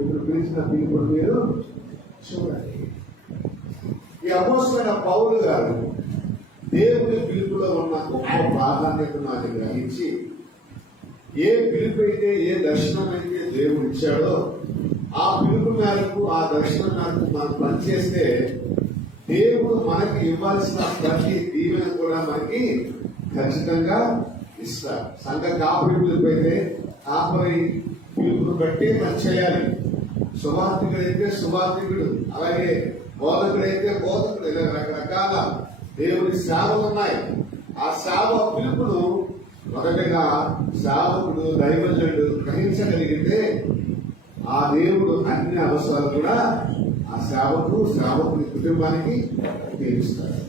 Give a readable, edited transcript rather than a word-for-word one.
ఇప్పుడు పిలిచిన పిలుపుడు మీరు చూడండి. ఈ అపోస్తలుడైన పౌలు గారు దేవుని పిలుపులో ఉన్న గొప్ప ప్రాధాన్యతను ఆయన గ్రహించి, ఏ పిలుపు అయితే, ఏ దర్శనం అయితే దేవుడు ఇచ్చాడో ఆ పిలుపు మేరకు, ఆ దర్శనం మేరకు మనం పనిచేస్తే దేవుడు మనకి ఇవ్వాల్సిన ప్రతి దీవెన కూడా మనకి ఖచ్చితంగా ఇస్తారు. సంఘ కాపురి పిలుపు అయితే కాపురి పిలుపును బట్టి పని చేయాలి. సువార్థికుడైతే సువార్థికుడు, అలాగే బోధకుడైతే బోధకుడు, ఇలా రకరకాల దేవుని సేవలు ఉన్నాయి. ఆ సేవ పిలుపును మొదటగా సేవకుడు, దైవజనుడు గ్రహించగలిగితే ఆ దేవుడు అన్ని అవసరాలు కూడా ఆ సేవకుని కుటుంబానికి తీరుస్తాడు.